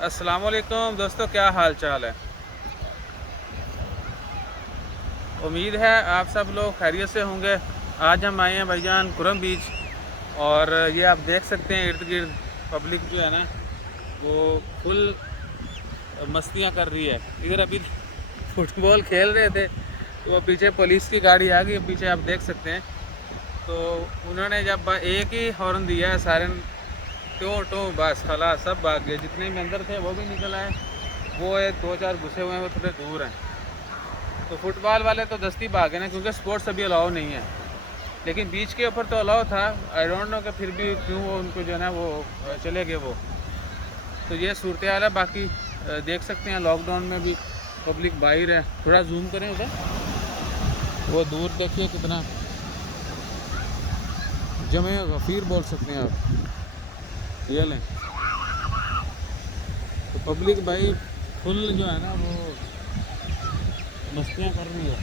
अस्सलाम वालेकुम दोस्तों, क्या हाल चाल है। उम्मीद है आप सब लोग खैरियत से होंगे। आज हम आए हैं भाईजान कुरम बीच, और ये आप देख सकते हैं इर्द गिर्द पब्लिक जो है ना वो फुल मस्तियाँ कर रही है। इधर अभी फुटबॉल खेल रहे थे तो वो पीछे पुलिस की गाड़ी आ गई, पीछे आप देख सकते हैं। तो उन्होंने जब एक ही हॉर्न दिया है सायरन, टो टो, बस खला सब भाग गए। जितने भी अंदर थे वो भी निकल आए, वो एक दो चार घुसे हुए हैं, वो थोड़े दूर हैं। तो फुटबॉल वाले तो दस्ती भागे ना, क्योंकि स्पोर्ट्स अभी अलाउ नहीं है। लेकिन बीच के ऊपर तो अलाउ था। आई डोंट नो कि फिर भी क्यों वो उनको जो है ना वो चले गए वो। तो ये सूरत हाल है। बाकी देख सकते हैं लॉकडाउन में भी पब्लिक बाहर है। थोड़ा जूम करें उधर, वो दूर देखिए कितना जमे गफीर बोल सकते हैं आप। ये लें तो पब्लिक भाई फुल जो है ना वो मस्तियाँ कर रही है।